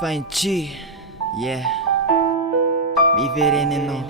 Fanchi, yeah, mi veneno.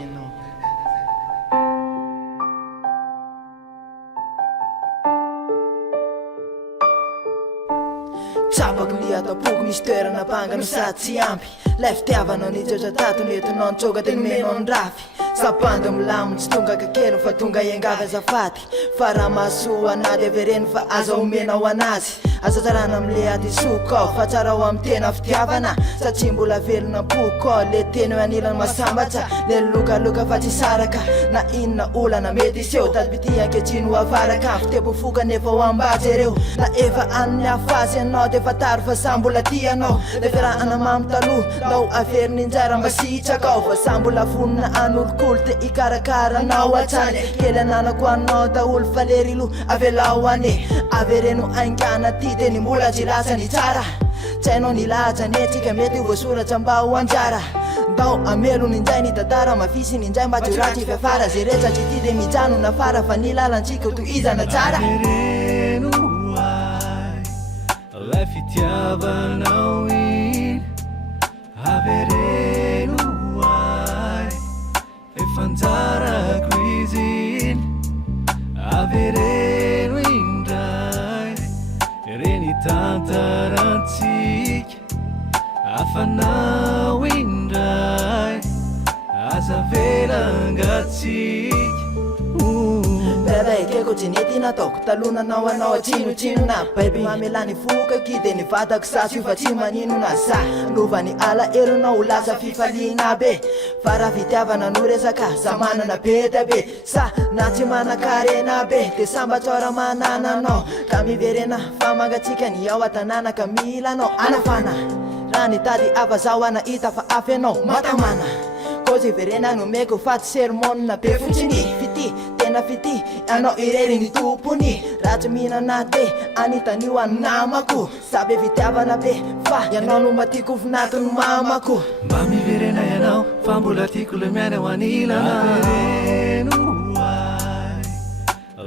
Tsapaky ny atao boky misy toerana bangano sady tsy ampy lay fitiavanao ny joja tato nentinao nitsoka teny menao ny rafy sapandy milaminy tsy tonga kakelo fa tonga iangavy azafady fa raha mahasoa anady avereny fa aza omenao anazy aza tsarana amle ady soko fa tsara ho amin'ny tena fitiavana satria mbola velona poko le teny hoe anilany masambatra le lokaloka fa tsy saraka na inona olana mety iseho tadybity anketriny ho avaraka fitepofoka nefa ho ambatsy ereo na efa amin'ny afazy anao de fa taro fa sambola tianao le fiarahana mamy taloha ndao averiny injara mba sitraka fa sambola vonona an'olokolo te ikarakaranao atrany kely ananako anao daholo fa lerilo avelao ane avereno aingana ty teny mbola tsy lasany tsara tsy hainao nilaza netsika mety ho voasoratra mba ho anjara ndao amelony indray ny tantara mafisiny indray mba tsy ratsy fiafara zay retsatsy ty de mijano nafara fa ny lalantsika ho tohizana tsara lay fitiavanao iny avereno ay efa anjarako izy iny avereno indray reny tantarantsika afanao indray aza velangatsika keko tsy nety nataoko talonanao anao atsinotsinona baiby mamelany fokaky de ny vatako sasy io fa tsy maninona sa lovany ala elonao ho lasa fifaliana be fa raha fitiavana no resaka za manana be da be sa na tsy manakarena be de samba tsara manananao ka miverena fa mangatsika ny ao atanàna ka milanao anafana raha ny tady avazao anahita fa afy anao matamana kozy verena nomeko fa tsy sermona be fotsiny fity tena fity anao irery ny tompony ratsy mihinana te anitan'io anamako sabe fitiavana be fa ianao no matiko vinatiny mamako mba miverena ianao fa mbola tiako le miana ho anilana avereno ay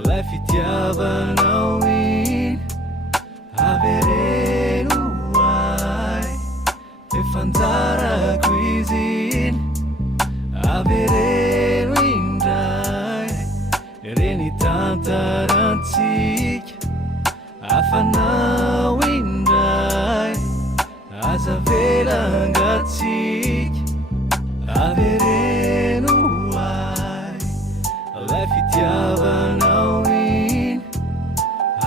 lay fitiavanao iny avereno ay efa anjarako izy iny avereno indray reny tantarantsika afanao indray aza velangatsika avereno ay lay fitiavanao iny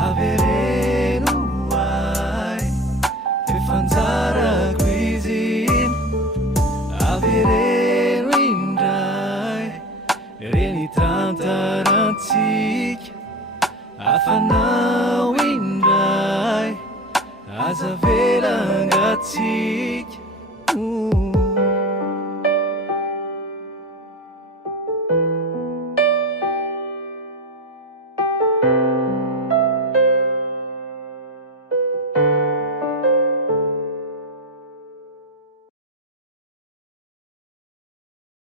avereno ay efa anjarako izy iny avereno indray reny tantarantsika afanao indray aza velangatsika